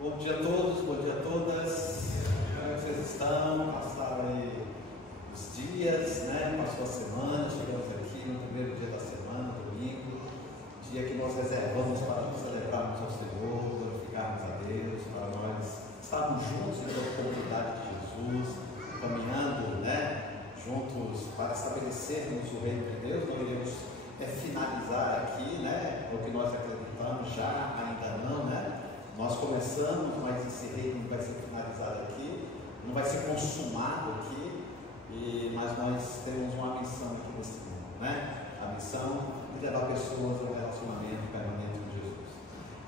Bom dia a todos, bom dia a todas. Como é que vocês estão? Passaram aí os dias, né? Passou a semana, chegamos aqui no primeiro dia da semana, domingo, dia que nós reservamos para celebrarmos ao Senhor, glorificarmos a Deus, para nós estarmos juntos em comunidade de Jesus, caminhando, né? Juntos para estabelecermos o reino de Deus. Não iremos finalizar aqui, né? O que nós acreditamos já, ainda não, né? Nós começamos, mas esse reino vai ser finalizado aqui, não vai ser consumado aqui, mas nós temos uma missão aqui nesse mundo, né? A missão de levar pessoas ao relacionamento permanente com Jesus,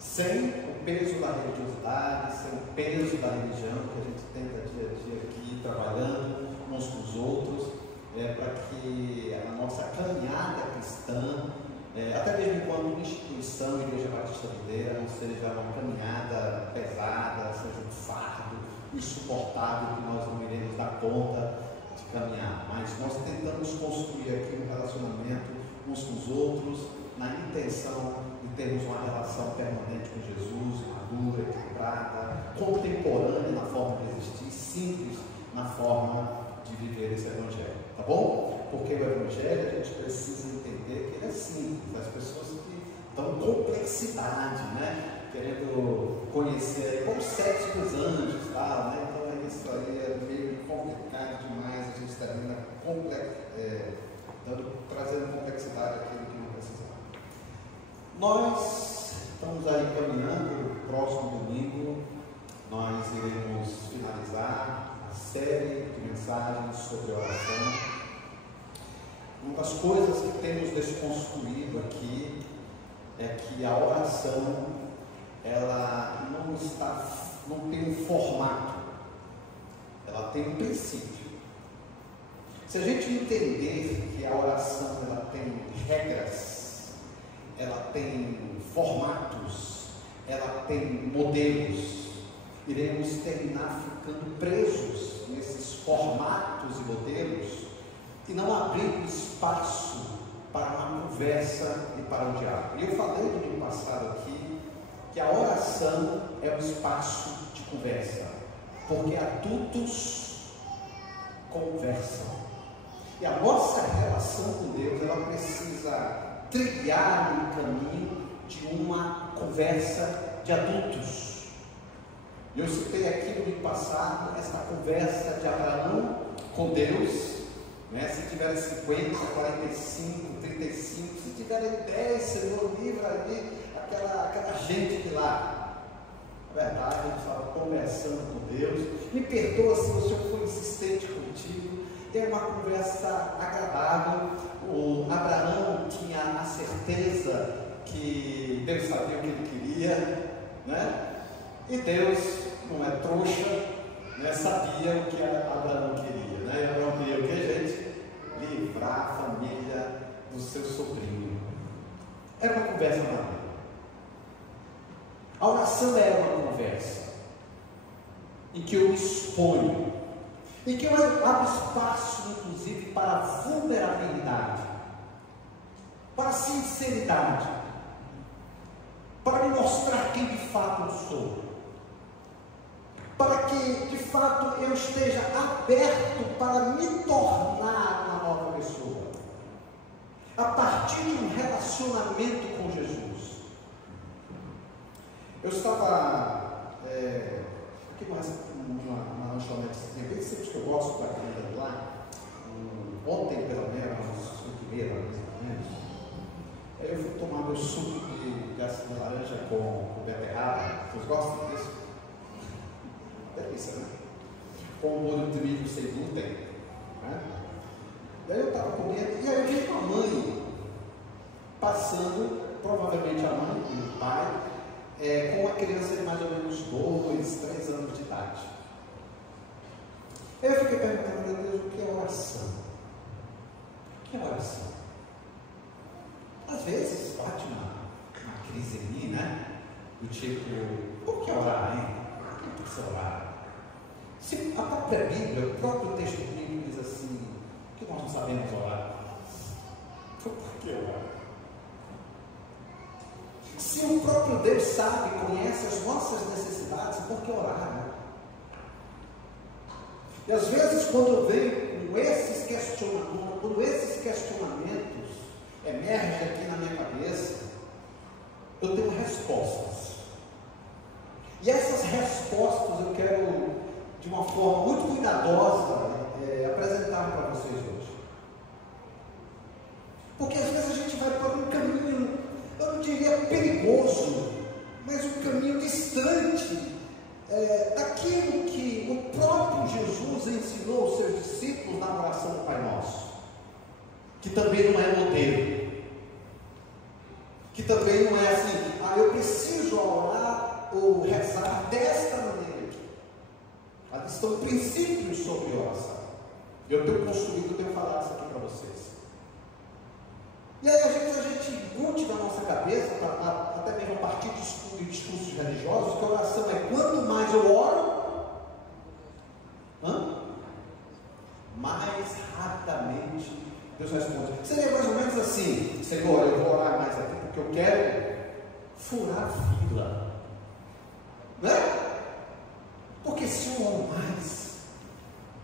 sem o peso da religiosidade, sem o peso da religião que a gente tenta dia a dia aqui, trabalhando uns com os outros, para que a nossa caminhada cristã, até mesmo enquanto instituição, Igreja Batista Videira, não seja uma caminhada pesada, seja um fardo insuportável que nós não iremos dar conta de caminhar, mas nós tentamos construir aqui um relacionamento uns com os outros, na intenção de termos uma relação permanente com Jesus, madura, equilibrada, contemporânea na forma de existir, simples na forma de viver esse Evangelho, tá bom? Porque o Evangelho a gente precisa entender que ele é simples. As pessoas que dão complexidade, né? Querendo conhecer como o sexo dos anjos, tal, né? Então isso aí é meio complicado demais. A gente está trazendo complexidade àquilo que não precisamos. Nós estamos aí caminhando. Próximo domingo nós iremos finalizar a série de mensagens sobre oração. Uma das coisas que temos desconstruído aqui é que a oração ela não tem um formato, ela tem um princípio. Se a gente entender que a oração ela tem regras, ela tem formatos, ela tem modelos, iremos terminar ficando presos nesses formatos e modelos e não abrindo espaço para uma conversa e para o diálogo. E eu falei no domingo passado aqui que a oração é um espaço de conversa, porque adultos conversam. E a nossa relação com Deus, ela precisa trilhar um caminho de uma conversa de adultos. Eu citei aqui no domingo passado essa conversa de Abraão com Deus, né? Se tiverem 50, 45, 35, se tiverem 10, Senhor, livra ali aquela gente de lá. Na verdade, a gente estava conversando com Deus. Me perdoa se o Senhor foi insistente contigo. É uma conversa agradável. O Abraão tinha a certeza que Deus sabia o que ele queria, né? E Deus, não é trouxa, né? Sabia o que Abraão queria, né? Abraão queria o que, gente? Livrar a família do seu sobrinho. Era uma conversa madura. A oração era uma conversa em que eu me exponho, em que eu abro espaço, inclusive, para vulnerabilidade, para sinceridade, para me mostrar quem de fato eu sou, para que de fato eu esteja aberto para me tornar uma nova pessoa, a partir de um relacionamento com Jesus. Eu estava aqui mais uma lanchonete, bem simples, que eu gosto da comida lá. Ontem pela manhã, umas 5h30, mais ou menos, eu fui tomar meu suco de laranja com beterraba. Vocês gostam disso? Delícia, né? Com um molho de milho sem glúten, né? E aí eu estava comendo, e aí eu vi uma mãe passando, provavelmente a mãe e o pai, com uma criança de mais ou menos 2, 3 anos de idade. Eu fiquei perguntando a Deus, o que é oração? O que é oração? Às vezes bate uma crise em mim, né? Do tipo, por que orar, hein? Por que precisa orar? Se a própria Bíblia, o próprio texto bíblico diz assim, que nós não sabemos orar. Por que orar? Se o próprio Deus sabe, conhece as nossas necessidades, que orar, né? E às vezes, quando eu venho com esses questionamentos, quando esses questionamentos emergem aqui na minha cabeça, eu tenho respostas. E essas respostas eu quero, de uma forma muito cuidadosa, apresentar para vocês hoje. Porque às vezes a gente vai para um caminho, eu não diria perigoso, mas um caminho distante daquilo que o próprio Jesus ensinou aos seus discípulos na oração do Pai Nosso, que também não é modelo, que também não é assim, eu preciso orar ou rezar desta maneira aqui. Ali estão princípios sobre oração. Eu tenho construído, eu tenho falado isso aqui para vocês. E aí, às vezes, a gente embute na nossa cabeça, até mesmo a partir de discursos religiosos, que a oração é quanto mais eu oro, mais rapidamente Deus responde. Seria mais ou menos assim: Senhor, eu vou orar mais aqui porque eu quero furar a fila, né? Porque se eu oro mais,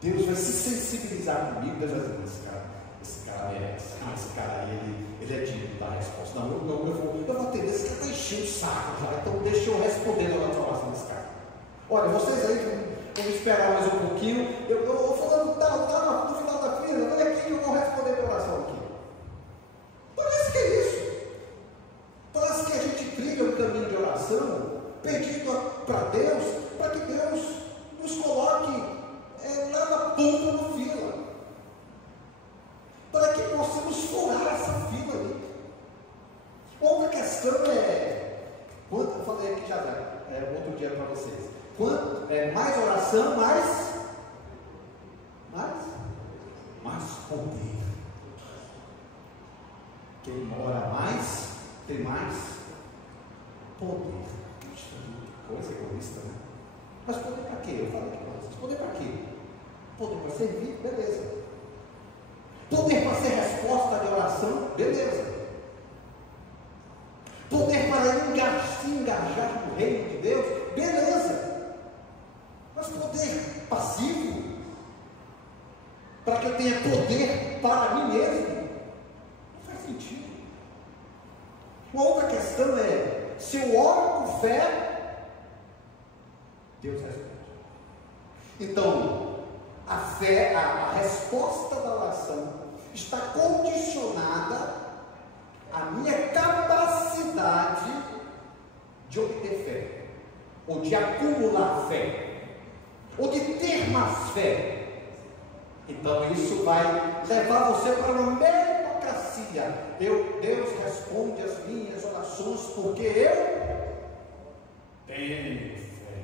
Deus vai se sensibilizar comigo. Deus vai dizer: esse cara merece, esse cara aí, ele é digno da resposta. Não, eu vou atender, esse cara está enchendo o saco, cara, então deixa eu responder na oração desse cara. Olha, vocês aí vão esperar mais um pouquinho, eu vou falando, no final da fila, olha aqui que eu vou responder a oração aqui. Parece que é isso. Parece que a gente trilha um caminho de oração, pedindo para Deus, para que Deus nos coloque lá na ponta da fila, para que possamos furar essa fila ali. Outra questão quanto eu falei aqui já outro dia para vocês, quanto mais oração, mais poder. Quem ora mais tem mais poder. Coisa egoísta, né? Mas poder para quê? Eu falei aqui para vocês, poder para quê? Poder para servir, beleza. Poder para ser resposta de oração, beleza. Poder para se engajar no reino de Deus, beleza. Mas poder passivo, para que eu tenha poder para mim mesmo, não faz sentido. Uma outra questão é: se eu oro com fé, Deus responde. Então, a fé, a resposta da oração está condicionada à minha capacidade de obter fé, ou de acumular fé, ou de ter mais fé. Então isso vai levar você para uma meritocracia. Deus responde as minhas orações porque eu tenho fé.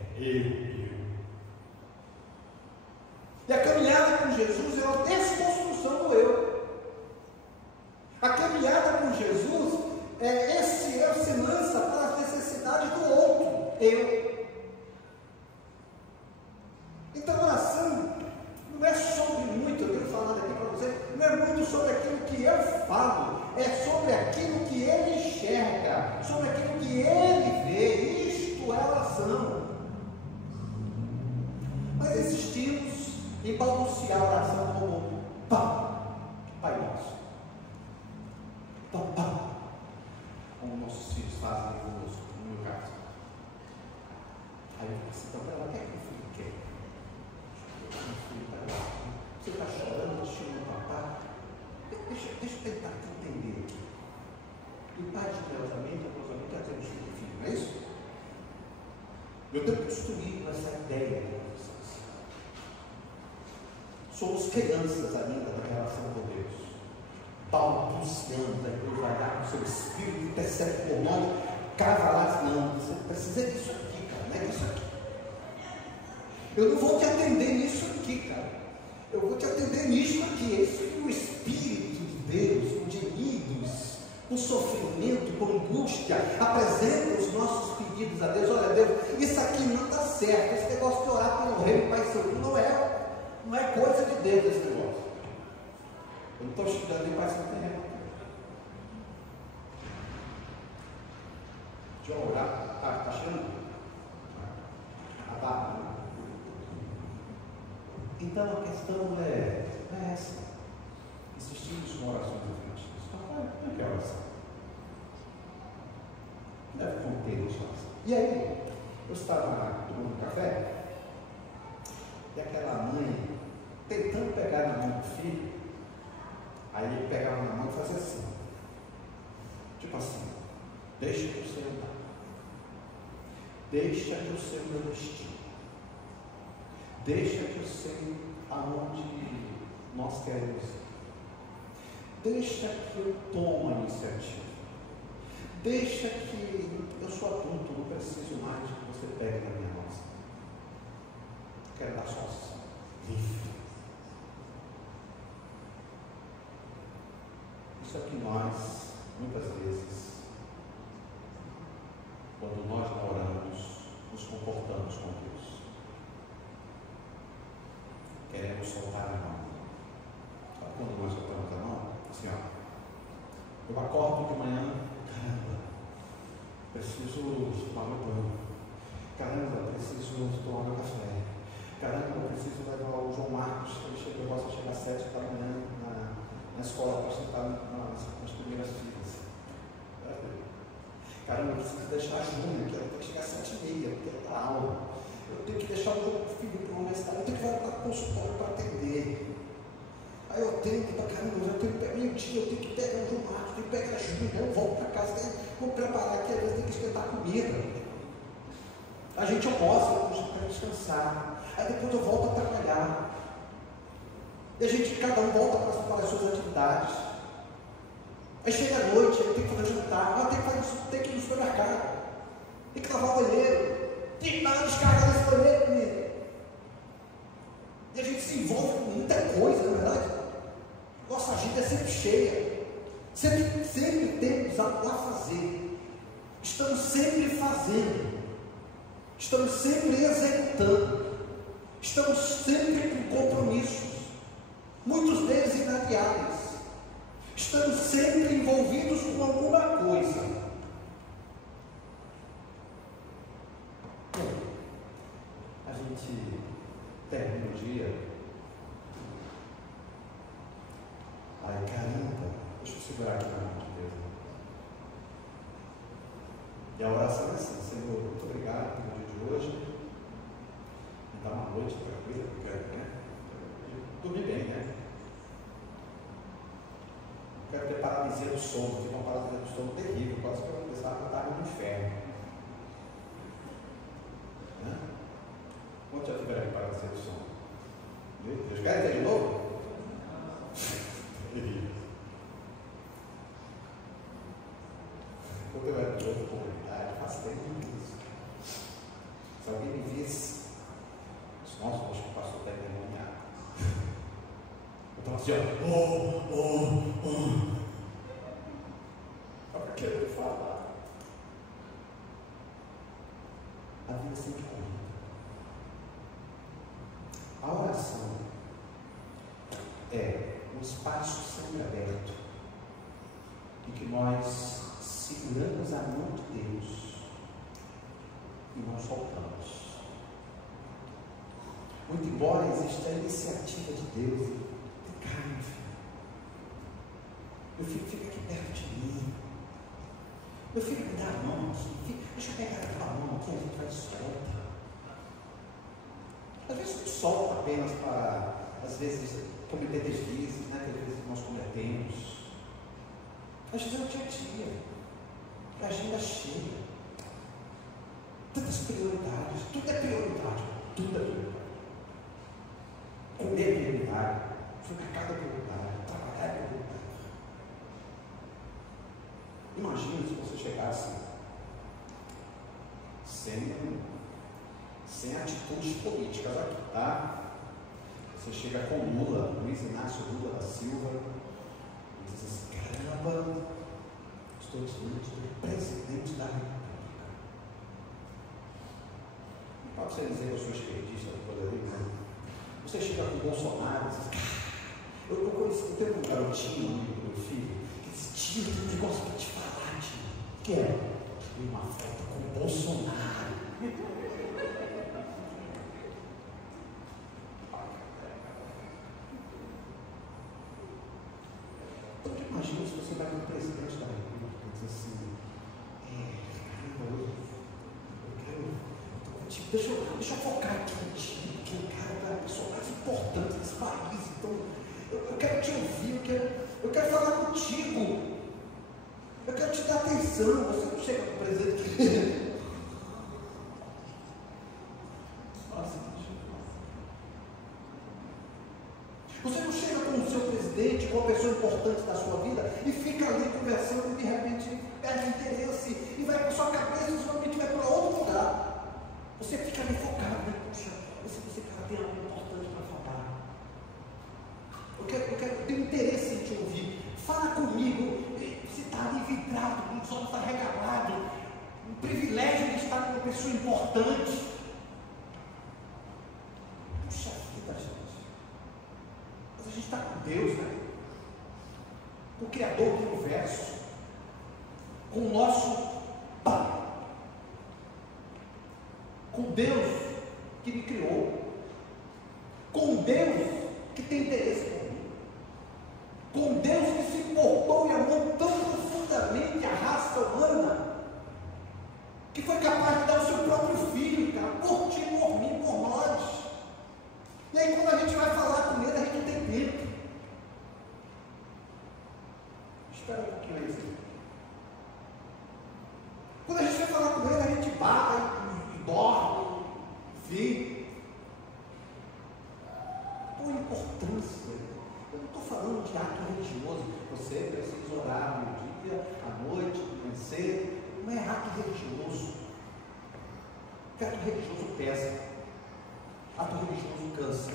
E a caminhada com Jesus é uma desconstrução do eu. A caminhada com Jesus esse eu se lança para as necessidades do outro, eu. Então a oração não é sobre muito, eu tenho falado aqui para você, não é muito sobre aquilo que eu falo, é sobre aquilo que ele enxerga, sobre aquilo que ele vê. Isto é oração. Mas insistimos em balbuciar a oração como Pai Nosso, como nossos filhos fazem conosco, no meu caso. Aí eu disse: então, pera lá, o que é que o filho quer? Você está chorando, está chamando o papai? Deixa eu tentar te entender aqui. E o pai, generosamente, já temos filho, não é isso? Eu tenho construído essa ideia de vocês. Somos crianças ainda na relação com Deus, balbuciando, aí Deus vai dar com o seu espírito, intercede por nós, cavalás, não, você precisa disso aqui, cara, não é disso aqui. Eu não vou te atender nisso aqui, cara, eu vou te atender nisso aqui. Isso que o Espírito de Deus, com gemidos, com sofrimento, com angústia, apresenta os nossos pedidos a Deus. Olha, Deus, isso aqui não está certo, esse negócio de orar pelo reino, Pai Santo, não é coisa de Deus esse negócio. Eu não estou estudando em Pai Santo Terreno. Deixa eu orar. Está chegando? Então a questão é essa. Insistimos com orações afetivas. Como é que é a oração? Deve conter isso. E aí, eu estava tomando café, e aquela mãe tentando pegar na mão do filho, aí ele pegava na mão e fazia assim. Tipo assim, deixa que o Senhor dar. Deixa que o Senhor meu destino. Deixa que o Senhor aonde nós queremos ir. Deixa que eu tome a iniciativa. Deixa que eu sou adulto, não preciso mais que você pegue na minha mão. Quero dar sozinho, livre. Isso é que nós, muitas vezes, quando nós não oramos, nos comportamos com Deus. Queremos soltar a mão. Sabe quando nós soltamos a mão? Assim, ó. Eu acordo de manhã, caramba, preciso tomar meu banho. Caramba, preciso tomar meu café. Caramba, preciso levar o João Marcos, que ele gosta de chegar às 7 da manhã na escola para sentar nas primeiras filas. Caramba, eu preciso deixar a Júlia, que ela tem que chegar às 7h30, porque ela dá aula. Eu tenho que deixar o filho para uma universidade, eu tenho que voltar para o consultório para atender. Aí eu tenho que, caramba, eu tenho que pegar meio dia, eu tenho que pegar o João Marcos, eu tenho que pegar a Júlia, eu volto para casa, vou preparar aqui, às vezes tem que esquentar comida. A gente almoça para descansar. Aí depois eu volto a trabalhar. E a gente, cada um volta para as suas atividades. Aí chega a noite, aí tem que fazer jantar, tem que ir no supermercado, tem que lavar o banheiro, tem que dar uma descarga nesse banheiro comigo. E a gente se envolve com muita coisa, não é verdade? Nossa agenda é sempre cheia. Sempre temos algo a fazer. Estamos sempre fazendo. Estamos sempre executando. Estamos sempre com compromissos. Muitos deles inadiáveis. Estamos sempre envolvidos com alguma coisa. Bom, a gente termina o dia. Ai, caramba, deixa eu segurar aqui na mão de Deus. E a oração é assim: Senhor, muito obrigado pelo dia de hoje. Me dá uma noite tranquila, porque eu quero, dormir bem, né? Quero ter paralisia do sono, tive uma paralisia do sono terrível, quase que eu pensava que eu estava no inferno. Né? Quantos já tiveram paralisia do sono? Meu Deus, querem ter de novo? Terrível. Quando eu era de outra comunidade, faz tempo isso. Se alguém me visse, nossa, acho que o pastor está endemoniado. Eu estava assim, eu quero falar. A vida é sempre corrida. A oração é um espaço sempre aberto em que nós seguramos a mão de Deus e não soltamos. Muito embora exista a iniciativa de Deus, calma, meu filho. Meu filho, fica aqui perto de mim. Meu filho, me dá a mão aqui. Deixa eu pegar aquela mão aqui, a gente vai e solta. Às vezes não solta apenas para, às vezes, cometer deslizes, né? Que às vezes nós cometemos. Às vezes é o dia a dia. A agenda cheia. Tantas prioridades. Tudo é prioridade. Tudo é prioridade. Comer é prioridade. Supermercado é prioridade. Trabalhar é prioridade. Imagina se você chegasse sem atitudes políticas aqui, tá? Você chega com Lula, Luiz Inácio Lula da Silva, e diz assim: caramba, estou diante do presidente da República. Não pode ser dizer que eu sou esquerdista do poder, né? Você chega com o Bolsonaro e diz: eu conheci, teve um garotinho, amigo do meu filho, que disse: tio, tem um negócio para te falar, tio. O que é? Uma foto com o Bolsonaro. contigo, deixa eu focar aqui contigo, porque o cara é a pessoa mais importante desse país, então eu quero te ouvir, eu quero falar contigo, eu quero te dar atenção. Você não chega para o presidente. Você não chega com o seu presidente, com uma pessoa importante da sua vida, e fica ali conversando e de repente perde interesse e vai para a sua cabeça e sua mente vai para outro lugar. Você fica ali focado, né? Poxa, esse cara tem algo importante para falar. Eu tenho interesse em te ouvir. Fala comigo. Você está ali vidrado, com os olhos arregalados. Um privilégio de estar com uma pessoa importante. Puxa vida, gente. Mas a gente está com Deus, né? O Criador do universo, com o nosso Pai, com Deus que me criou, com Deus que tem interesse por mim, com Deus que se importou e amou tão profundamente a raça humana, que foi capaz de dar o seu próprio filho, cara, por ti, por mim, por nós. E aí quando a gente vai falar com ele, a gente não tem tempo. Espera um pouquinho aí, Senhor. Quando a gente vai falar com ele, a gente bata e dorme, enfim. Qual a importância? Eu não estou falando de ato religioso. Você precisa orar no dia, à noite, vencer. Não é ato religioso. Porque ato religioso pesa. Ato religioso cansa.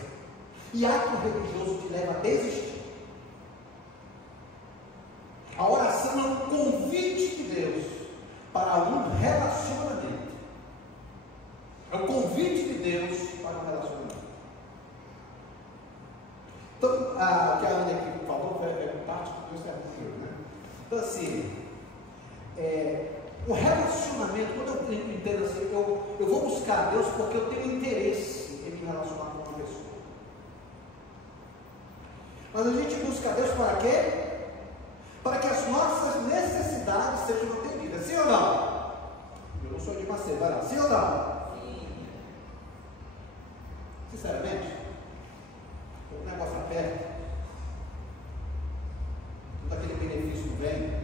E ato religioso te leva a desistir. A oração é um convite de Deus para um relacionamento. É um convite de Deus para um relacionamento. Então, o que a Ana aqui falou é parte do que Deus quer comigo, né? Então, assim, o relacionamento, quando eu entendo assim, eu vou buscar Deus porque eu tenho interesse em me relacionar com uma pessoa. Mas a gente busca Deus para quê? Para que as nossas necessidades sejam atendidas. Sim ou não? Eu não sou de Macedo, vai lá. Sim ou não? Sim. Sinceramente, o negócio aperta, quando aquele benefício não vem,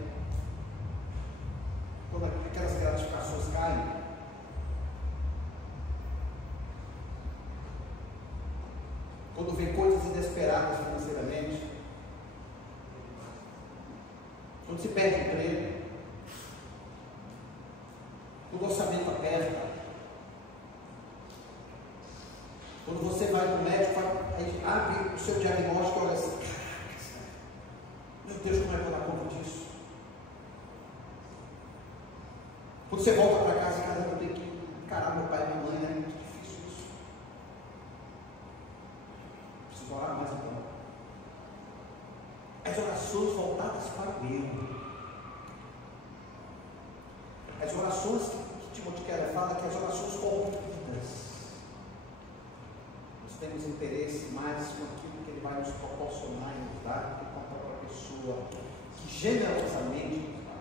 quando aquelas gratificações caem, quando vem coisas inesperadas financeiramente, quando se perde emprego, quando o orçamento aperta, quando você vai para o médico, abre o seu diagnóstico e olha assim, caraca, meu Deus, como é que eu vou dar conta disso? Quando você volta para casa, eu tenho que encarar meu pai e minha mãe, é muito difícil isso. Preciso orar mais então. As orações voltadas para o eu. As orações que Timóteo Keller fala, que as orações corrompidas. Nós temos interesse mais com aquilo que ele vai nos proporcionar e nos dar do que com a própria pessoa que generosamente nos dá.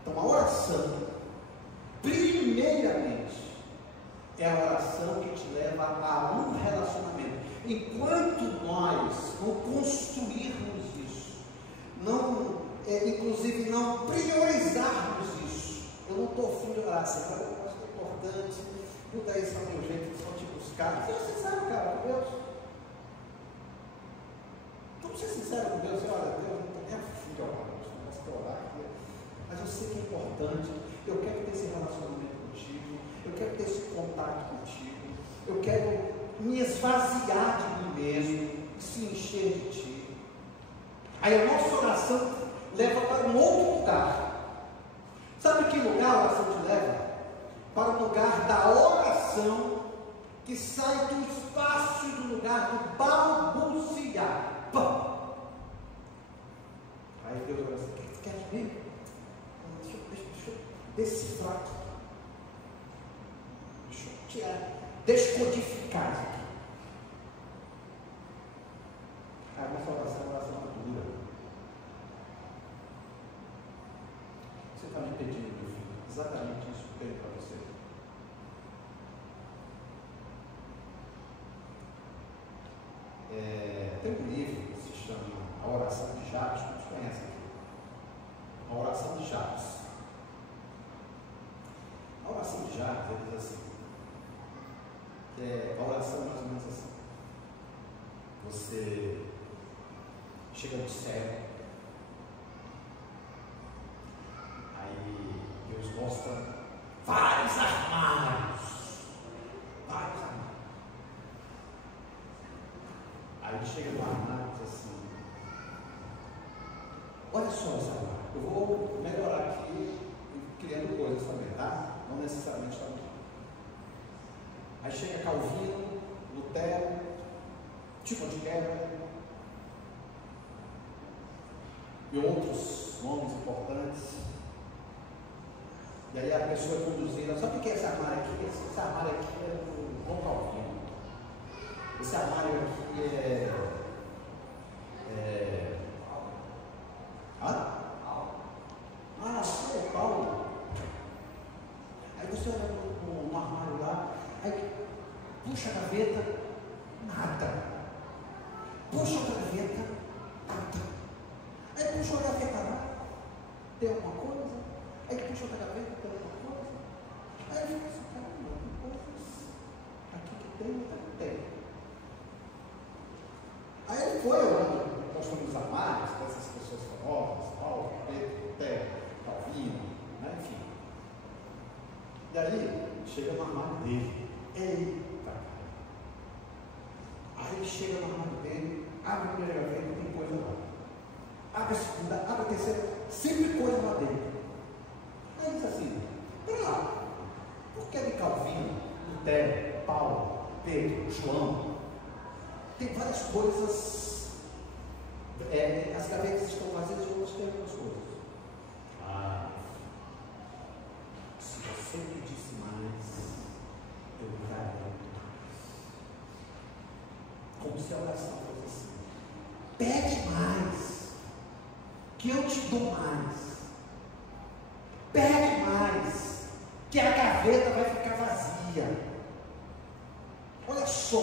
Então a oração, primeiramente, é a oração que te leva a um relacionamento. Enquanto nós não construirmos isso, inclusive não priorizarmos isso, eu não estou afim de orar, Senhor, eu acho que é importante, muda isso ao meu jeito, eles vão te buscar. Seja sincero, cara, com Deus. Vamos ser sinceros com Deus, olha, Deus, não estou nem afim de orar, mas estou orar aqui, mas eu sei que é importante, eu quero ter esse relacionamento contigo, eu quero ter esse contato contigo, eu quero me esvaziar de mim mesmo, se encher de ti. Aí a nossa oração leva para um outro lugar. Sabe que lugar a oração te leva? Para o lugar da oração que sai do espaço do lugar do balbuciar. Pã! Aí Deus olha assim, o que você quer ver? Deixa eu decifrar aqui. Deixa eu tirar, descodificar isso aqui. A nossa oração é uma oração madura. Você está me pedindo, meu filho, exatamente isso que eu tenho para você. Tem um livro que se chama A Oração de Jabes, que vocês conhecem aqui. A Oração de Jabes. A Oração de Jabes, ele diz assim, que a oração é mais ou menos assim. Você chega no céu, aí Deus mostra vários armários. Aí ele chega no armário e diz assim, olha só esse armário, eu vou melhorar aqui, criando coisas também, tá? Não necessariamente também. Aí chega Calvino, Lutero, Tipo de Quebra e outros nomes importantes. E aí a pessoa é conduzida, sabe o que é esse armário aqui? Esse armário aqui é do João Calvino. Esse armário aqui é Paulo. Aí você olha no armário lá, aí puxa a gaveta, nada. Puxa a gaveta, nada. Aí puxa a gaveta lá, tem alguma coisa. Aí puxa outra gaveta, tem alguma coisa. Aí fica assim, caramba, tem coisas aqui que tem, outra que tem. Aí ele foi olhando, mostrando os armários dessas pessoas famosas, Paulo, Pedro, Lutero, Calvino, né? Enfim. E aí, chega no armário dele. Eita! Aí ele chega no armário dele, abre a primeira gaveta, tem coisa lá. Abre a segunda, abre a terceira, sempre coisa lá dentro. Aí diz assim, pera lá, por que de Calvino, Lutero, Paulo, Pedro, João, tem várias coisas, as gavetas estão vazias e outras têm outras coisas. Se você pedisse mais, eu daria muito mais. Como se a oração fosse assim: pede mais, que eu te dou mais. Pede mais, que a gaveta vai ficar vazia. Olha só,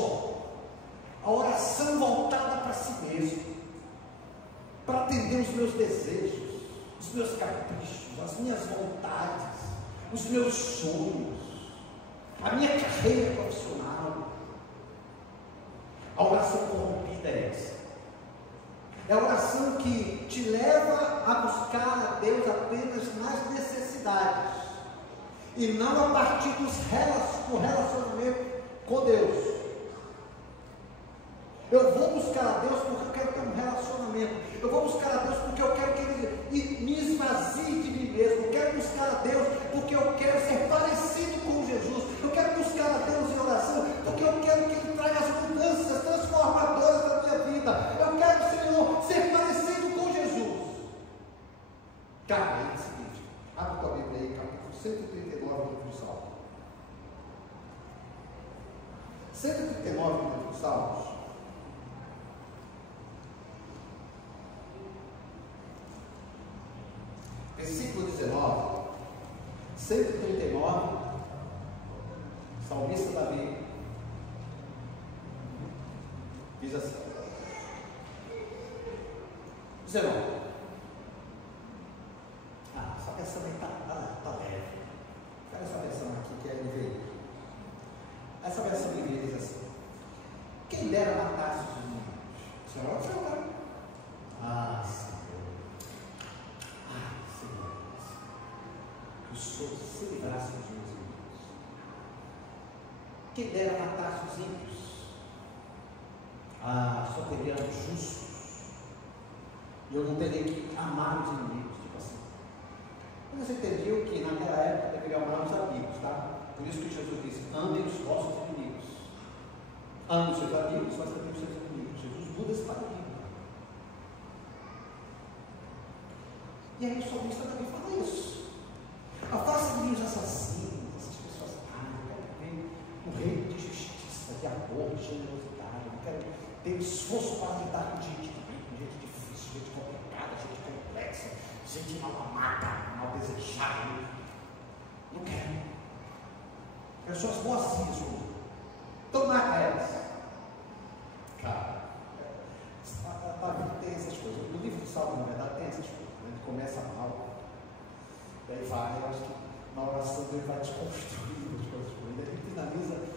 a oração voltada para si mesmo, para atender os meus desejos, os meus caprichos, as minhas vontades, os meus sonhos, a minha carreira profissional. A oração corrompida é essa. É a oração que te leva a buscar a Deus apenas nas necessidades e não a partir do relacionamento com Deus. Eu vou buscar a Deus porque eu quero ter um relacionamento. Eu vou buscar a Deus porque eu quero que Ele me esvazie de mim mesmo. Eu quero buscar a Deus porque eu quero ser parecido com Jesus. Eu quero buscar a Deus em oração porque eu quero que Ele traga as mudanças transformadoras da minha vida. Eu quero, Senhor, ser parecido com Jesus. Cara, é o seguinte, abre tua Bíblia aí, capítulo 139 do livro dos Salmos. 139 do livro dos Salmos. Versículo 19, 139, salmista Davi, diz assim, 19, essa versão aí tá leve, olha essa versão aqui que é NVI, essa versão NVI diz assim, quem dera matasse os inimigos, Senhor, olha o seu cara, que o Senhor se livrasse dos meus inimigos. Quem dera matasse os ímpios. Só teria os justos. E eu não teria que amar os inimigos. Tipo assim. Mas você entendeu que naquela época deveria amar os amigos, tá? Por isso que Jesus disse: amem os vossos inimigos. Ame os seus amigos, mas também os seus inimigos. Jesus muda esse paradigma. E aí o salmista também fala isso. Afasta de mim os assassinos, essas pessoas. Eu quero ver um reino de justiça, de amor, de generosidade. Eu quero ter um esforço para lidar com gente difícil, gente complicada, gente complexa, gente mal amada, mal desejada. Pessoas boazinhas comigo. Então marca elas. Cara, a vida tem essas coisas. No livro de Salmo, na verdade, tem essas coisas. Né? Ele começa mal, e aí vai, eu acho que na oração ele vai desconstruindo as coisas por ele. Ele finaliza de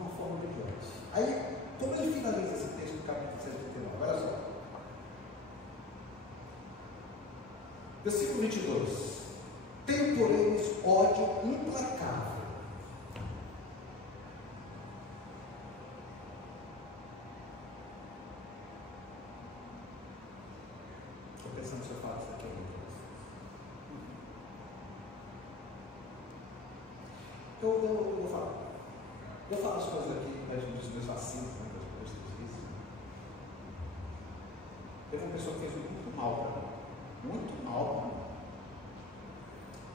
uma forma brilhante. Aí, como ele finaliza esse texto do capítulo 139? Olha só. Versículo 22. Tenho por eles ódio implacável. Estou pensando se eu falo isso aqui ainda. Eu falo as coisas aqui, mas dos meus fascínios, né, das coisas que eu disse. Teve uma pessoa que fez muito mal para mim. Muito mal para mim.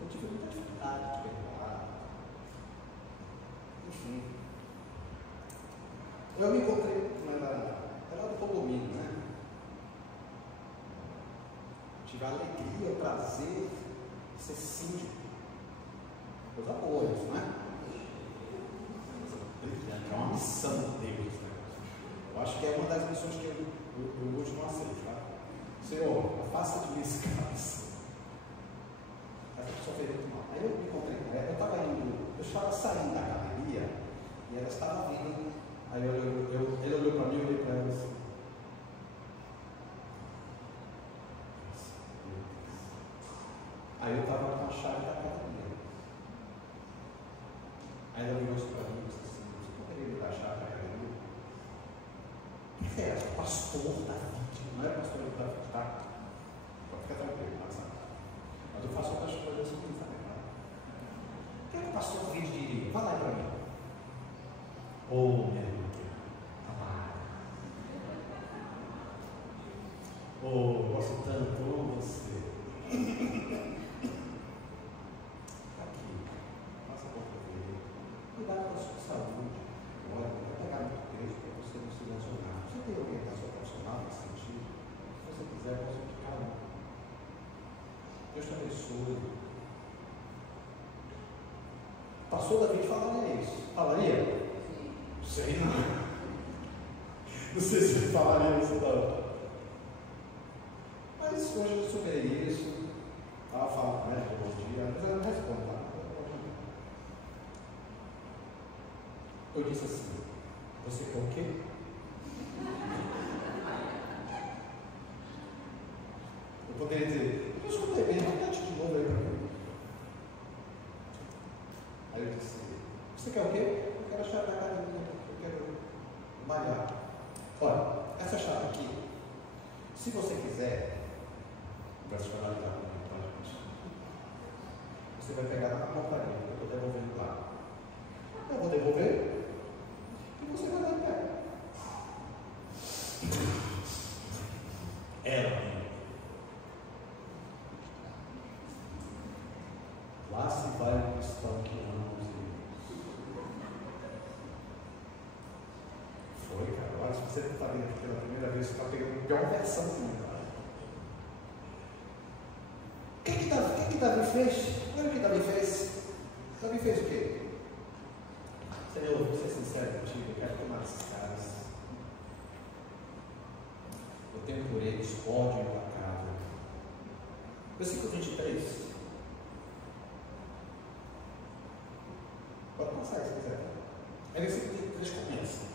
Eu tive muita dificuldade de perdoar. Enfim. Eu me encontrei, era do condomínio, né? Tive a alegria, o prazer de ser síndico. Coisa boa isso, não é? É uma missão de Deus, né? Eu acho que é uma das missões que eu hoje não aceito, tá? Senhor, afasta de mim esse cabeça. Essa pessoa fez muito mal. Aí eu me encontrei com ela, eu estava saindo da galeria e ela estava vindo. Aí ele olhou para mim, eu olhei para ela assim. Aí eu estava com a chave da academia. Aí ela virou para mim e disse assim: você poderia me dar a chave da academia? O que é? Pastor da vítima. Não é pastor da vítima, tá? Pode ficar tranquilo, mas eu faço outras coisas assim, sabe? O que é que o pastor Vídeo diria? Fala aí para mim. Oh, meu Deus, amado. Oh, eu gosto tanto de você. Aqui, passa por favor. Cuidado com a sua saúde. Olha, não vai pegar muito peso para você não se lesionar. Você tem alguém na sua profissional nesse sentido? Se você quiser, posso indicar um. Deus te abençoe. Pastor David falaria isso. Falaria? Sei não. Não sei se ele falaria isso não. Mas hoje eu souberia isso. Ela fala, né? Bom dia. Mas ela não responde, tá? Eu disse assim: você quer o quê? Eu poderia dizer: eu estou bebendo, repete de novo aí para mim. Aí eu disse: você quer o quê? Eu quero a chave da academia, eu quero malhar. Olha, essa chave aqui, se você quiser, personalizar comigo, tá, gente? Você vai pegar na portaria, eu estou devolvendo lá. Eu vou devolver e você vai lá e pega. Ela. Lá se vai o cristão que ama os irmãos. Foi, cara. Olha, se você está vendo aqui pela primeira vez, você está pegando a pior versão do mundo, cara. O que Davi fez? Olha o que Davi fez. Davi fez o quê? Senhor, vou ser sincero contigo, eu quero tomar esses caras. Eu tenho por eles ódio implacável. Versículo 23. Pode passar se quiser. É versículo 23 começa.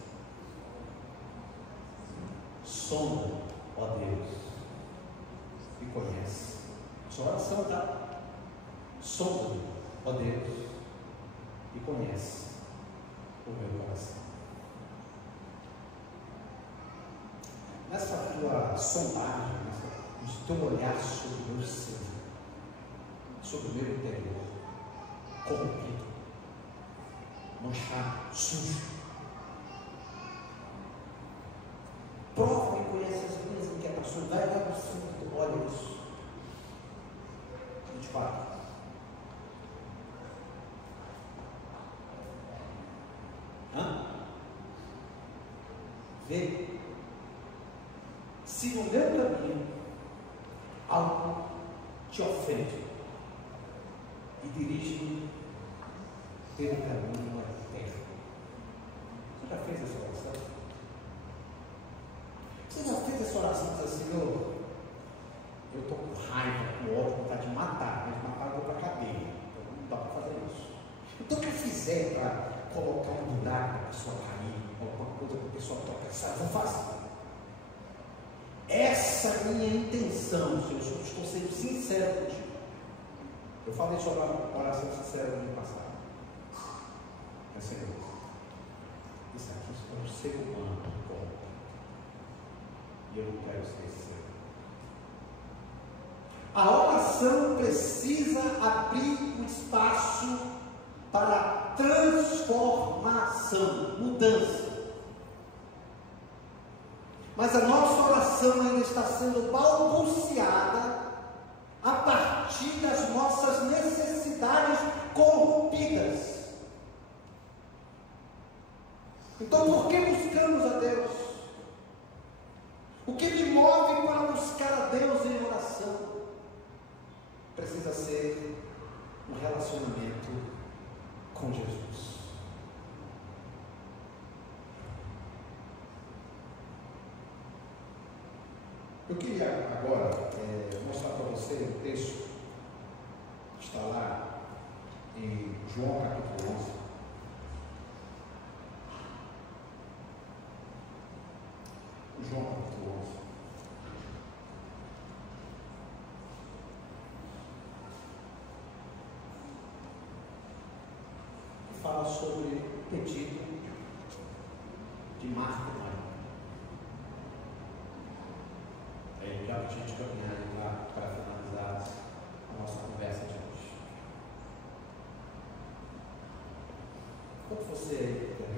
Sonda, ó Deus, e conhece. Sua oração, tá? Sonda, ó Deus, e conhece o meu coração. Nessa tua sondagem, no teu olhar sobre o meu ser, sobre o meu interior, corrompido, manchado, sujo, prova e conhece as minhas inquietações, vai lá no fundo, olha isso. 24. Vê se no meu caminho algo te ofende e dirige-me pelo caminho quiser para colocar um buraco para a pessoa cair, alguma coisa para a pessoa tropeçar, eu vou fazer. Essa é a minha intenção, Senhor. Eu estou sendo sincero contigo. Eu falei sobre a oração sincera no ano passado. Mas, Senhor, isso aqui é um ser humano corrompido. E eu não quero ser esse ser. A oração precisa abrir um espaço para transformação, mudança. Mas a nossa oração ainda está sendo balbuciada a partir das nossas necessidades corrompidas. Então, por que buscamos a Deus? O que me move para buscar a Deus em oração? Precisa ser um relacionamento com Jesus. Eu queria agora mostrar para você um texto que está lá em João capítulo 11. João capítulo 11. E fala sobre o pedido de Marta e Maria. Já para a gente caminhar lá para finalizar a nossa conversa de hoje. Enquanto você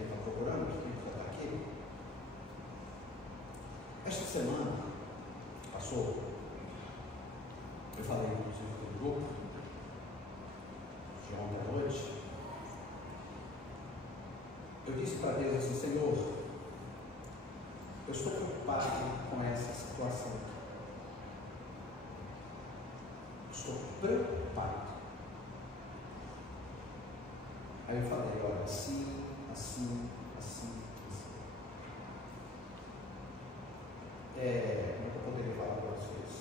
está procurando, que já está aqui, esta semana passou, eu falei inclusive no grupo de ontem à noite, eu disse para Deus assim: Senhor, eu estou preocupado com essa situação. Estou preocupado. Aí eu falei: olha, assim. Como é que eu poderia falar para vocês?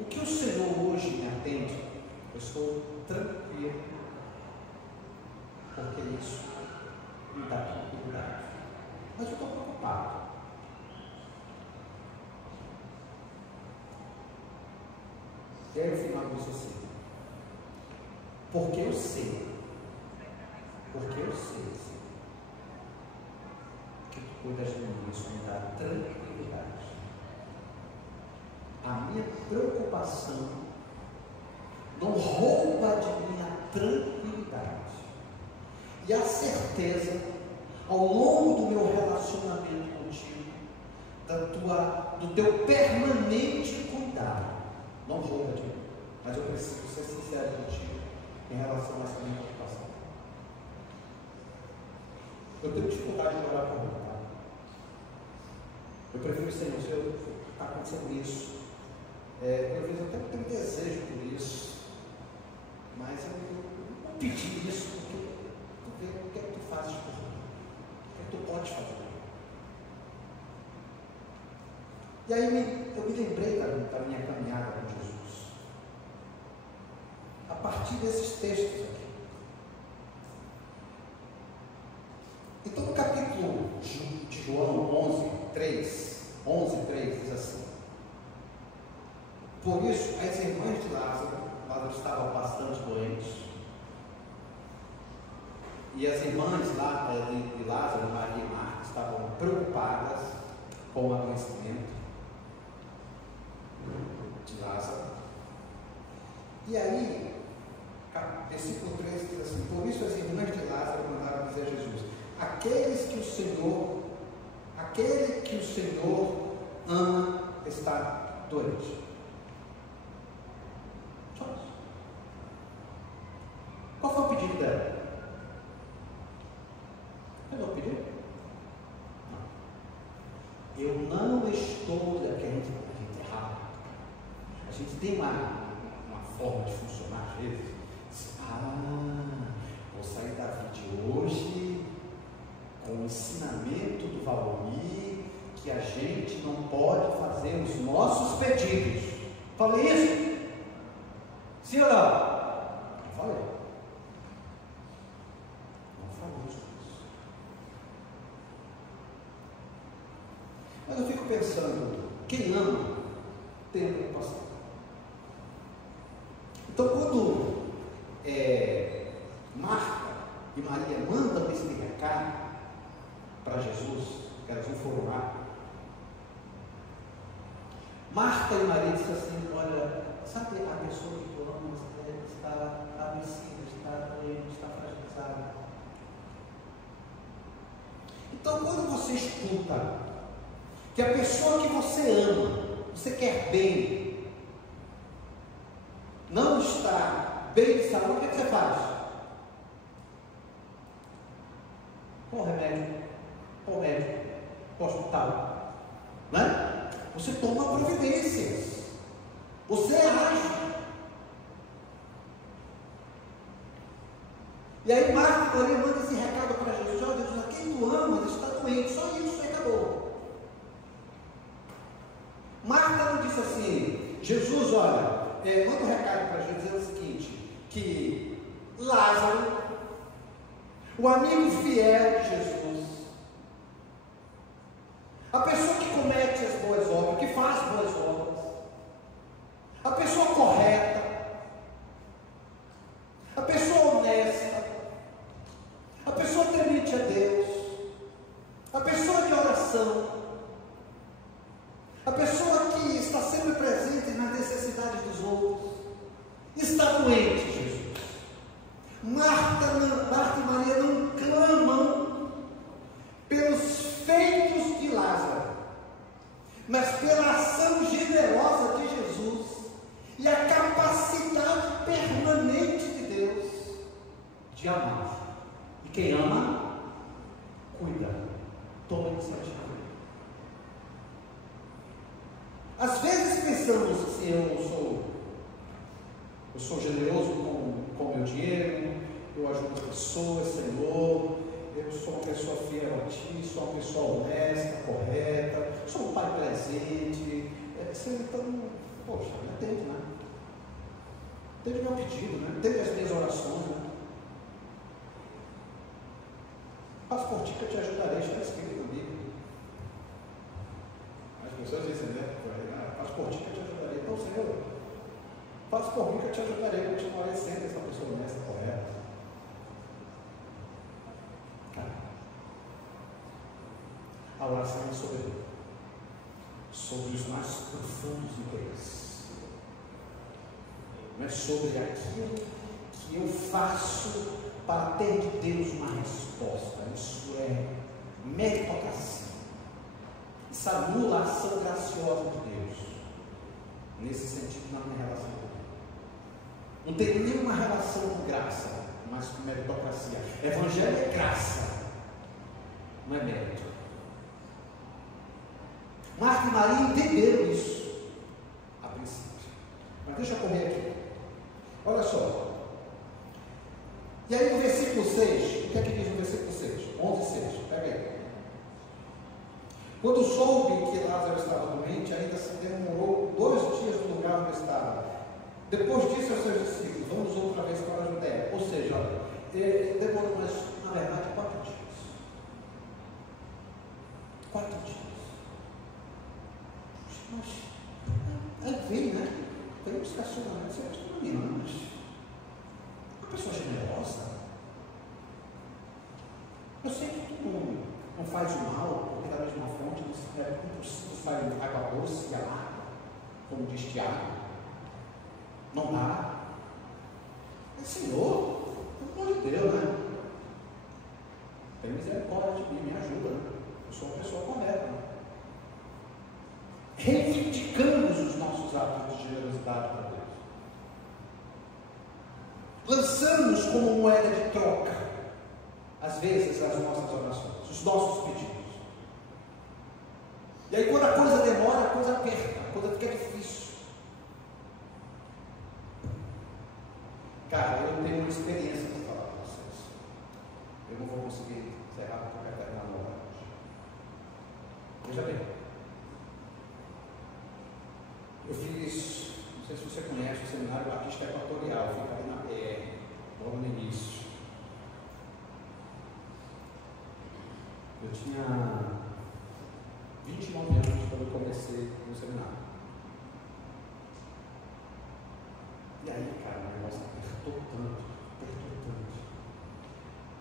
O que o Senhor hoje me atende, eu estou tranquilo, porque isso me dá tranquilidade. Mas eu estou preocupado. E aí o final disso assim: porque eu sei, Senhor, que tu cuidas de mim, isso me dá tranquilidade. A minha preocupação não rouba de mim a tranquilidade e a certeza, ao longo do meu relacionamento contigo, do teu permanente cuidado. Não rouba de mim, mas eu preciso ser sincero contigo em relação a essa minha preocupação. Eu tenho dificuldade de orar por mim, tá? Eu prefiro, Senhor, se está acontecendo isso. Às vezes eu até tenho desejo por isso, mas eu não pedi isso porque tu vê o que é que tu fazes por mim, o que é que tu podes fazer por mim. E aí eu me lembrei da minha caminhada com Jesus, a partir desses textos aqui. Então, no capítulo de João 11:3 diz assim: por isso, as irmãs de Lázaro estavam bastante doentes, e as irmãs de Lázaro, Maria e Marta, estavam preocupadas com o adoecimento de Lázaro. E aí, versículo 13 diz assim: por isso as irmãs de Lázaro mandaram dizer a Jesus: aquele que o Senhor ama está doente. Qual foi o pedido dela? Qual foi o pedido? Não. Eu não estou daquele errado. A gente tem uma forma de funcionar às vezes. Vou sair da vida de hoje com o ensinamento do Valmir que a gente não pode fazer os nossos pedidos. Falei isso? Sim ou não? Não falei. Mas eu fico pensando, quem ama tem preocupação. Então, quando Marta e Maria mandam esse recado para Jesus, que elas informaram, Marta e Maria disseram assim: olha, sabe a pessoa que tu amas está adoecida, está doente, está fragilizada. Então, quando você escuta que a pessoa que você ama, você quer bem, não está bem de saúde, o que você faz? Qual remédio? Qual médico? Qual hospital? Não é? Você toma providências. Você age. E aí Marta e Maria mandam esse recado para Jesus: olha, Jesus, quem tu amas está doente, só isso e acabou. Marta não disse assim: Jesus, olha, manda um recado para Jesus dizendo o seguinte, que Lázaro, o amigo fiel de Jesus, a pessoa que comete as boas obras, que faz boas obras, a pessoa correta, a pessoa honesta, a pessoa temente a Deus, a pessoa de oração, a pessoa que está sempre presente nas necessidades dos outros, está doente, Jesus. Marta e Maria não clamam pelos feitos de Lázaro, mas pela ação generosa de Jesus e a capacidade permanente de Deus de amar. E quem ama, cuida, toma iniciativa. Às vezes pensamos assim: eu sou generoso com o meu dinheiro, eu ajudo pessoas, Senhor, eu sou uma pessoa fiel a Ti, sou uma pessoa honesta, correta, sou um pai presente. Então, poxa, atende, né? Atende meu pedido, né? Atende as minhas orações, né? Faz por ti que eu te ajudarei, está escrito na Bíblia. As pessoas dizem, né? Faz por ti que eu te ajudarei. Então, Senhor, faz por mim que eu te ajudarei, eu continuarei sendo essa pessoa honesta, correta. A oração é sobre os mais profundos interesses. Não é sobre aquilo que eu faço para ter de Deus uma resposta. Isso é meritocracia. Isso anula a ação graciosa de Deus. Nesse sentido, na minha relação com Deus. Não tem nenhuma relação com graça, mas com meritocracia. Evangelho é graça, não é mérito. Marta e Maria entenderam isso a princípio. Mas deixa eu correr aqui. Olha só. E aí no versículo 6, o que é que diz no versículo 6? 11:6. Pega aí. Quando soube que Lázaro estava doente, ainda se demorou 2 dias no lugar onde estava. Depois disse aos seus discípulos: vamos outra vez para a Judéia. Ou seja, demorou mais, na verdade, 4 dias. 4 dias. Mas aí vem, né? Tem um estacionamento, você acha que não, mas uma pessoa generosa. Eu sei que tu não faz o mal, porque da mesma fonte não sai água doce e água, como diz Tiago. Não dá. Mas, Senhor, pelo amor de Deus, né? Tem misericórdia de mim, me ajuda, né? Eu sou uma pessoa correta, né? Reivindicamos os nossos atos de generosidade para Deus. Lançamos como moeda de troca, às vezes, as nossas orações, os nossos pedidos. E aí, quando a coisa demora, a coisa aperta, a coisa fica difícil. Cara, eu tenho uma experiência para falar para vocês. Eu não vou conseguir encerrar porque eu quero terminar a hora hoje. Veja bem. Eu fiz, não sei se você conhece, o Seminário Batista Equatorial, fica ali na PR, logo no início. Eu tinha 20 29 anos quando eu comecei no seminário. E aí, cara, o negócio apertou tanto,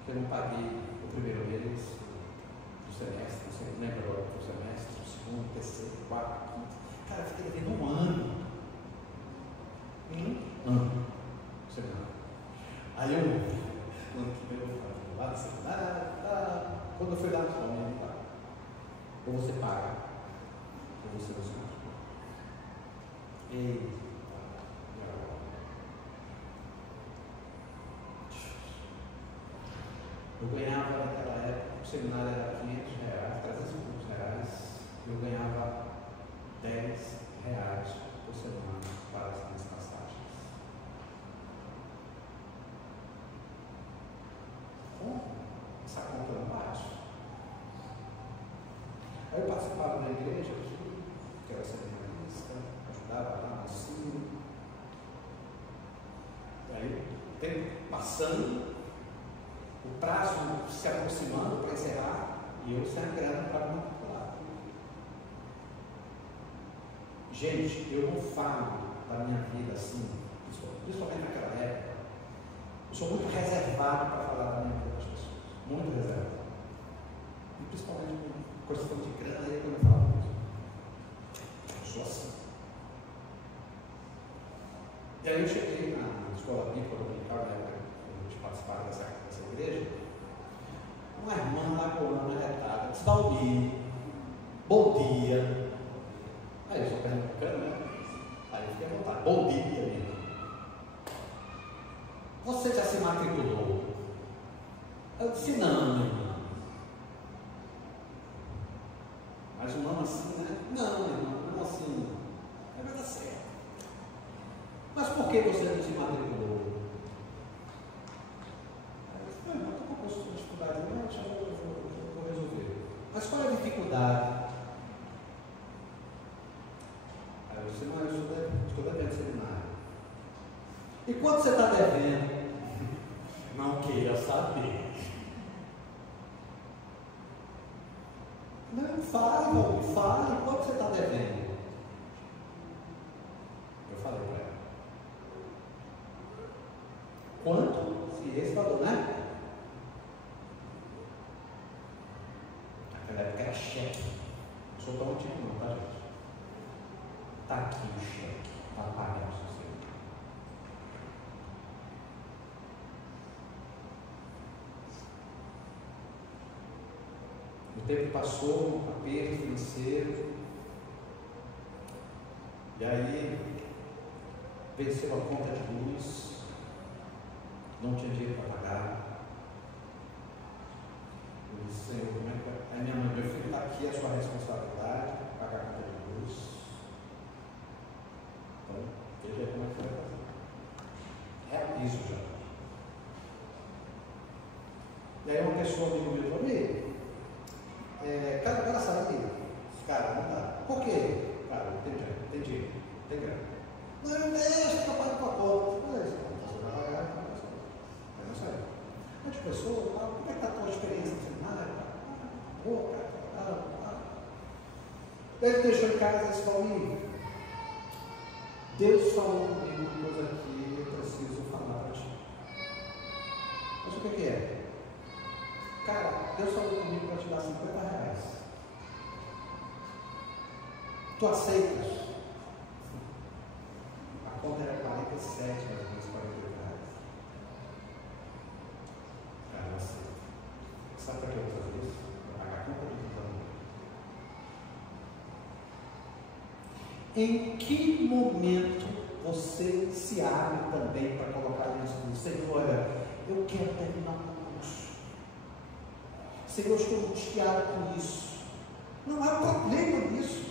que eu não paguei o primeiro mês do semestre, você lembra agora do semestre, o segundo, terceiro, quarto, quinto. Cara, eu fiquei devendo um ano. Seminário. Aí eu, no ano que vem, eu falei, lá no seminário, quando eu fui lá no seminário, ou você paga, ou você não se machuca. Eita. Eu ganhava naquela época, o seminário era R$500, R$300, eu ganhava R$10 por semana para as minhas passagens. Como? Essa conta não bate. Aí eu participava da igreja aqui, que era seminarista, ajudava lá no ensino. E aí, o tempo passando, o prazo se aproximando para encerrar, e eu sangrando para não pular. Gente, eu não falo da minha vida assim, principalmente naquela época. Eu sou muito reservado para falar da minha vida das pessoas. Muito reservado. E principalmente com questão de grana, aí quando eu falo isso. Eu sou assim. E aí eu cheguei na escola bíblica dominical, na época que a gente participava dessa igreja, uma irmã lá colando retada, disse: Valdir, bom dia. Aí eu sou pernambucano, né? Aí eu fiquei à vontade, bom dia mesmo. Você já se matriculou? Eu disse: não, minha irmã. Mas um nome assim, né? Não, minha irmã, não assim. Vai dar certo. Mas por que você não se matriculou? Vou resolver. Mas qual é a dificuldade? Aí você não estou devendo seminário. E quanto você está devendo? Não queira saber. Não, fale, quanto você está devendo? Eu falei para ela. Quanto? Se esse valor, né? Naquela época era cheque. Não sou tão antigo não, tá, gente? Está aqui o cheque para pagar o seu serviço. O tempo passou, um aperto financeiro. E aí venceu a conta de luz. Não tinha dinheiro para pagar. Eu disse: Senhor, como é que vai? Aí minha mãe: meu filho, está aqui a sua responsabilidade, pagar a conta de luz. Então, veja como é que vai fazer. Realizo já. E aí uma pessoa me convidou para mim. Cara, agora sabe, cara, não dá. Por quê? Cara, tem dinheiro, tem grana. Não deixa que eu pago para a conta. Mas você vai pagar. Não sei. Mas de pessoa, como é que está a tua experiência no seminário? Boa, cara. Ele deixou em casa e disse: Paulinho, Deus falou comigo uma coisa aqui, eu preciso falar para ti. Mas o que é? Cara, Deus falou comigo para te dar R$50. Tu aceitas? A conta era 47, mais ou menos R$48. Cara, eu aceito. Sabe para que eu vou fazer isso? Vou pagar a conta do plano. Em que momento você se abre também para colocar isso no Senhor? Eu quero terminar o curso. Senhor, eu estou angustiado com isso. Não há problema nisso.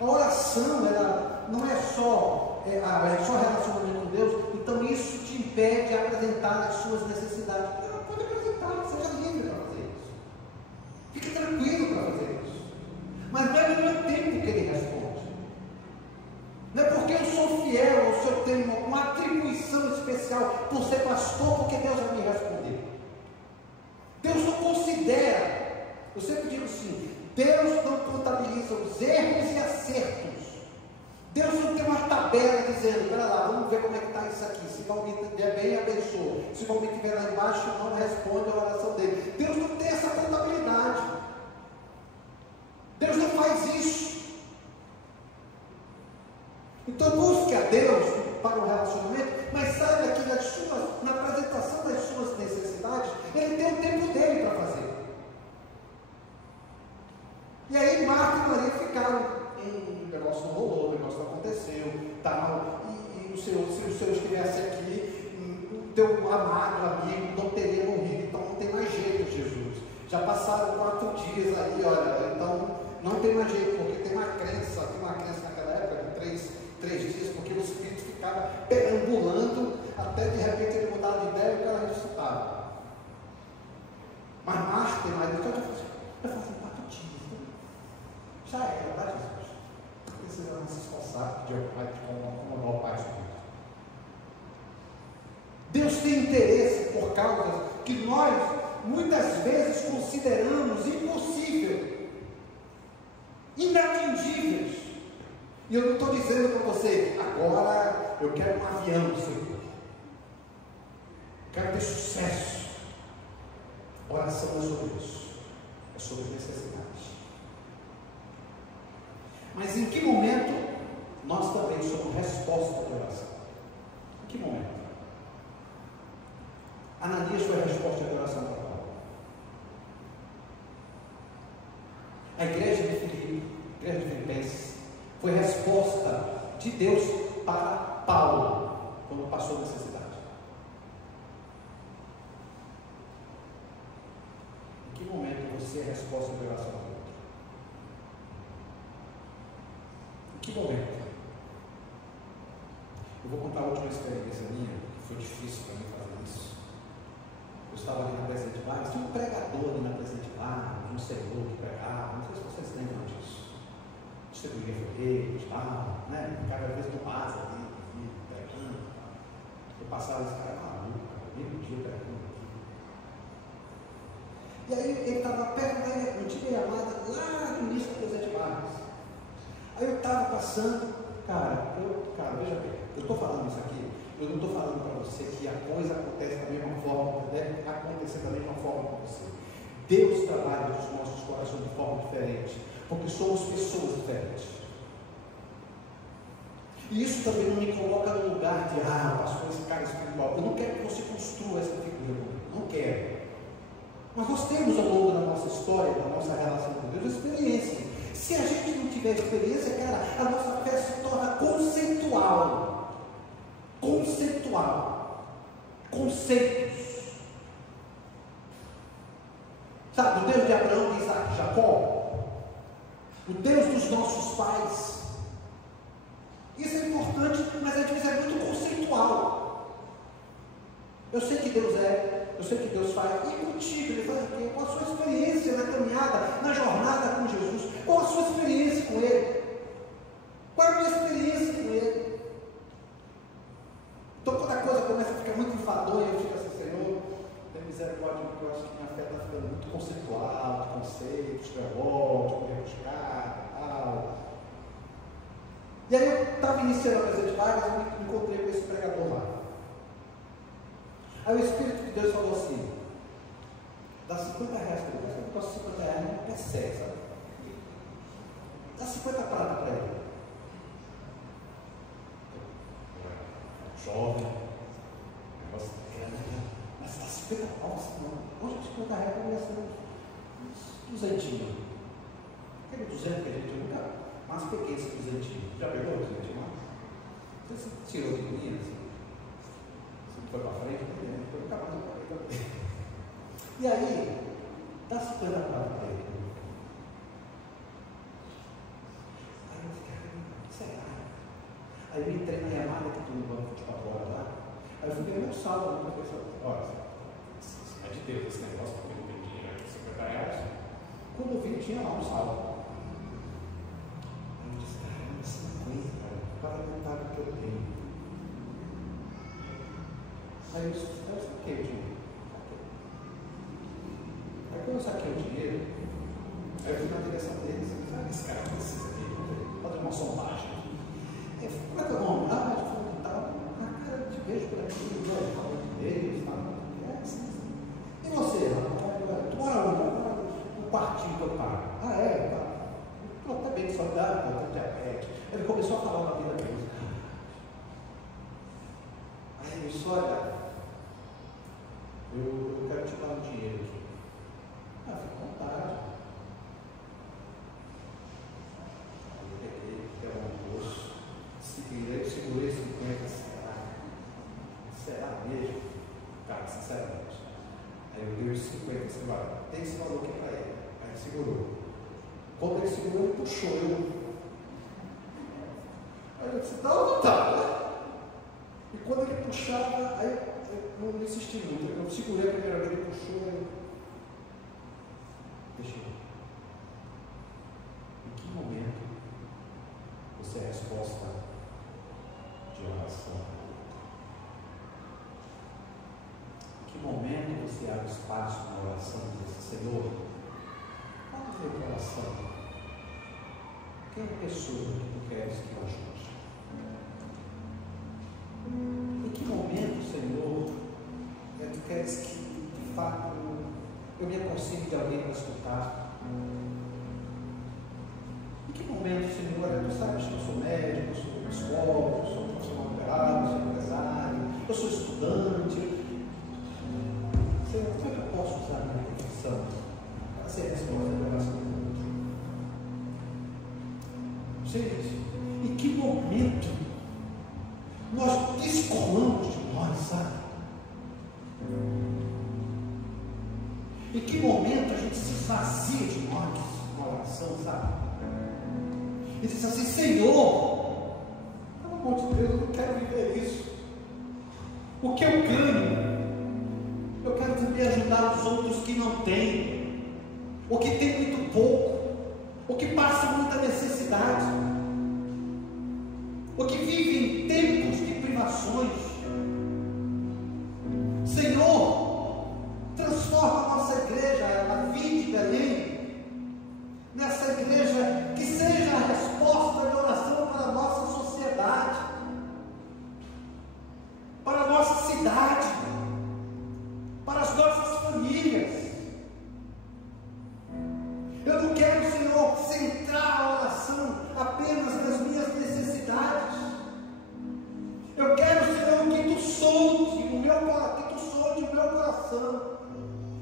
A oração, ela não é só relacionamento com Deus, então isso te impede de apresentar as suas necessidades. Não, pode apresentar, seja livre para fazer isso. Fique tranquilo para fazer isso. Mas não é no meu tempo que Ele responde. Não é porque eu sou fiel, ou se eu tenho uma atribuição especial por ser pastor, porque Deus vai me responder. Deus não considera, eu sempre digo assim, Deus não contabiliza dizendo, pera lá, vamos ver como é que está isso aqui. Se Valmir estiver bem, abençoa. Se Valmir estiver lá embaixo, não responde a oração dele. Deus não tem essa contabilidade. Deus não faz isso. Então busque a Deus para o relacionamento, mas saiba que na apresentação das suas necessidades, Ele tem o tempo dele para fazer. E aí Marta e Maria ficaram, o negócio não rolou, o negócio não aconteceu, tal, e se o Senhor estivesse aqui, o teu amado amigo não teria morrido, então não tem mais jeito, Jesus. Já passaram 4 dias aí, olha, então não tem mais jeito, porque tem uma crença naquela época de 3 dias, porque o Espírito ficava perambulando, até de repente ele mudava de ideia e o cara ressuscitava. Mas Marta e Maria, já fazem 4 dias, né? Já era, tá, Jesus? Precisamos se esforçar, pedir ao Pai como o Pai Espírito. Deus tem interesse por causas que nós muitas vezes consideramos impossível, inatingíveis. E eu não estou dizendo para você, agora eu quero um avião, Senhor. Quero ter sucesso. Oração não é sobre isso. É sobre necessidades. Mas em que momento nós também somos resposta da oração? Em que momento? Ananias foi a resposta da oração para Paulo. A igreja de Filipe, a igreja de Filipenses, foi a resposta de Deus para Paulo, quando passou necessidade. Em que momento você é a resposta da oração para outro? Em que momento? Eu vou contar a última experiência minha, que foi difícil para mim fazer isso. Eu estava ali na Presidente Vargas, tinha um pregador ali na Presidente Vargas, um senhor que pregava, não sei se vocês lembram disso. Distribuía folhetos, tal, né? Ficava às vezes no asa ali, pregando. Eu passava esse cara maluco, meio dia pregando aqui. E aí ele estava perto da antiga amada, lá no início da Presidente Vargas. Aí eu estava passando, cara, veja bem, eu estou falando isso aqui, eu não estou falando para você que a coisa acontece da mesma forma, deve acontecer da mesma forma com você. Deus trabalha nos nossos corações de forma diferente, porque somos pessoas diferentes. E isso também não me coloca no lugar de, pastor, esse cara espiritual. Eu não quero que você construa essa figura, não quero. Mas nós temos ao longo da nossa história, da nossa relação com Deus, experiência. Se a gente não tiver experiência, cara, a nossa fé se torna conceitual. Conceitos. Sabe, o Deus de Abraão, de Isaac e Jacó, o Deus dos nossos pais. Isso é importante, mas às vezes é muito conceitual. Eu sei que Deus é, eu sei que Deus faz. E contigo, Ele faz o quê? Qual a sua experiência na caminhada, na jornada com Jesus? Qual a sua experiência com Ele? Qual é a minha experiência com Ele? Então quando a coisa começa a ficar muito enfadonha, eu fico assim, Senhor, tem misericórdia, porque eu acho que minha fé está ficando muito conceitual, de conceitos, teológico, rebuscado, tal. E aí eu estava iniciando a Presidente Vargas e me encontrei com esse pregador lá. Aí o Espírito de Deus falou assim, dá R$50 para ele, eu posso R$50, não percebe, sabe? Dá 50 prata para ele. Jovem, negócio mas dá 50 nossa, não. Hoje R$50 vai ser uns 200. Aquele 200 que a gente nunca, mais pequeno esse 200. Já pegou o 200 mais? Você tirou de mim assim? Você foi para frente? Foi nunca mais para frente. E aí, dá 50 prata para ele. Aí eu fiquei, será? Aí eu entrei na chamada que tu no banco de 4 horas lá. Aí eu fui ver meu saldo na pessoa. Olha, é de Deus esse negócio, porque não tem dinheiro aqui, R$50. Quando eu vi, tinha lá um saldo. Aí eu disse, caramba, 50, para metade do que eu tenho. Aí eu saquei o dinheiro. Aí quando eu saquei o dinheiro, aí eu fui na direção deles, sabe esse cara precisa aqui? Fazer uma sondagem. Como é que é o nome? que eu pago. Ah, é? Tá. Está bem saudável, está diabetes. Ele começou a falar na vida dele. Aí ele disse, olha, eu quero te dar um dinheiro aqui. Ah, fica à vontade. Aí eu peguei, pegou um bolso, eu segurei 50, será mesmo? Cara, sinceramente. Aí eu dei os 50, assim, olha, tem esse valor aqui para ele. Aí ele segurou. Quando ele segurou, ele puxou eu. Aí eu disse, dá uma vontade, né? E quando ele puxava, aí eu não insisti muito. Eu segurei a primeira vez, ele puxou, aí deixei. Em que momento você é a resposta de oração? Em que momento você abre espaço na oração e diz, Senhor, qual é o teu coração? Quem é a pessoa que tu queres que eu ajude? Em que momento, Senhor, tu queres que, de fato, eu me aproxime de alguém para escutar? Em que momento, Senhor, tu sabes que eu sou médico, eu sou psicólogo, eu sou profissional liberal, eu sou empresário, eu sou estudante. Senhor, como é que eu posso usar a minha profissão para ser resposta da oração do outro? Gente, em que momento nós descolamos de nós, sabe? Em que momento a gente se esvazia de nós na oração, sabe? E diz assim, Senhor, pelo amor de Deus, eu não quero viver isso. O que eu ganho? Eu quero também ajudar os outros que não têm, ou que têm muito pouco, ou que passam muita necessidade, ou que vivem tempos de privações. Senhor, transforma a nossa igreja, a Vinde de Belém, nessa igreja que seja a resposta de oração para a nossa sociedade, para a nossa cidade, para as nossas famílias. Eu não quero, Senhor, centrar a oração apenas nas minhas necessidades. Eu quero, Senhor, que Tu sonde o meu coração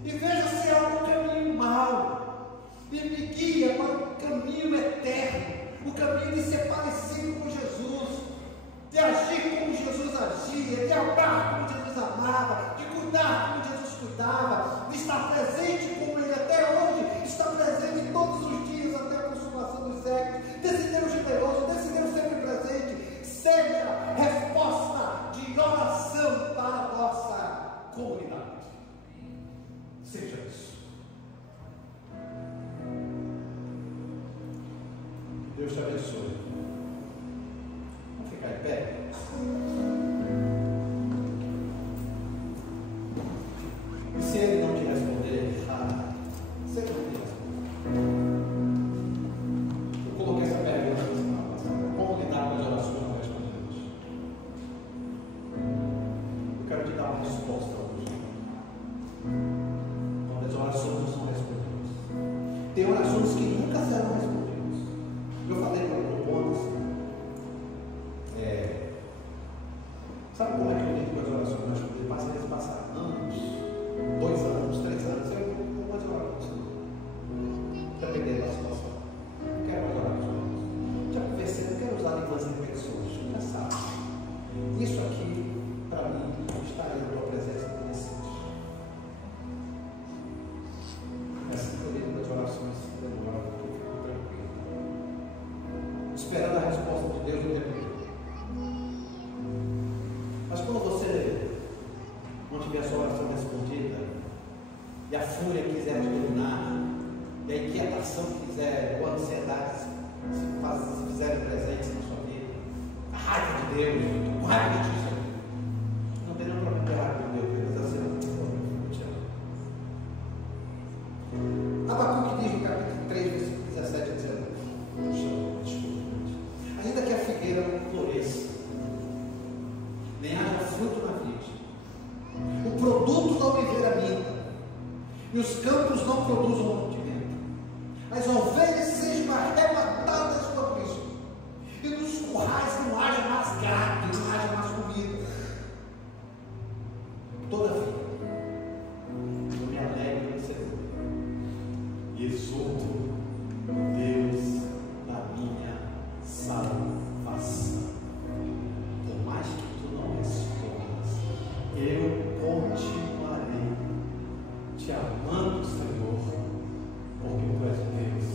e veja se há um caminho mau e me guia para o caminho eterno, o caminho de ser parecido com Jesus, de agir como Jesus agia, de amar como Jesus amava, de cuidar como Jesus cuidava, de estar presente como Ele até hoje está presente todos os dias até a consumação dos séculos, desse Deus generoso, desse Deus sempre presente. Seja resposta de oração para a nossa comunidade. Seja isso. Deus te abençoe. Vamos ficar em pé? E se Ele não te responder, se Ele não te responder, eu coloquei essa pergunta na semana passada. Como lidar com as orações não respondidas? Eu quero te dar uma resposta hoje. Quando as orações não são respondidas, tem orações que nunca serão respondidas. Eu falei para o ponto assim. Sabe como é que eu lido com as orações não respondidas? Às vezes passar anos, 2 anos, 3 anos, eu não vou mais orar com você. Dependendo da situação. Não quero mais orar com você. Já conversei, não quero usar línguas de pessoas. Já sabe. Isso aqui, para mim, está aí na tua presença conhecente. Essa que eu lido das orações demora, eu fico tranquilo. Esperando a resposta de Deus no tempo. Mas quando você não tiver a sua oração respondida, e a fúria quiser te dominar, e a inquietação quiser, ou a ansiedade se fizerem presentes na sua vida, a raiva de Deus, com raiva de Deus, não tem nenhum problema de raiva de Deus, Deus assim, não. Abacuque diz no capítulo 3, versículo 17 e 19: ainda que a figueira não floresça, nem haja fruto na vide, o produto da oliveira minta, e os campos não produzam mantimento, as ovelhas sejam arrebatadas do aprisco, e nos currais não haja mais gado, não haja mais comida. Todavia, eu me alegro no Senhor e exulto no Deus da minha salvação. Por mais que tu não respondas, eu continuarei te amando, Senhor, porque tu és Deus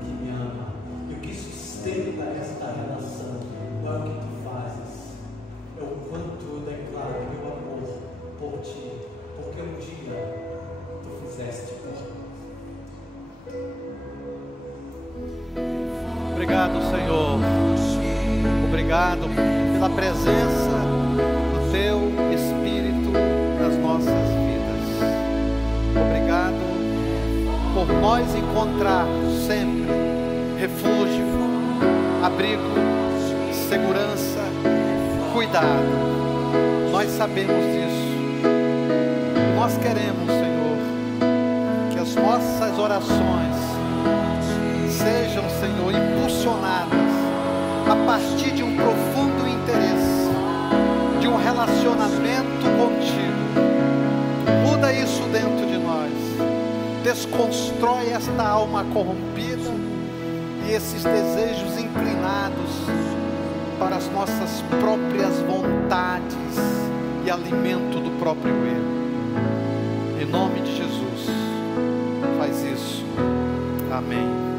que me ama. E o que sustenta esta relação não é o que tu fazes, é o quanto eu declaro meu amor por ti, porque um dia tu fizeste por mim. Obrigado, Senhor. Obrigado pela presença do Teu Espírito nas nossas vidas. Obrigado por nós encontrarmos sempre refúgio, abrigo, segurança, cuidado. Nós sabemos disso. Nós queremos, Senhor, que as nossas orações sejam, Senhor, impulsionadas a partir de um profundo interesse, de um relacionamento contigo. Muda isso dentro de nós, desconstrói esta alma corrompida e esses desejos inclinados para as nossas próprias vontades e alimento do próprio eu. Em nome de Jesus, faz isso. Amém.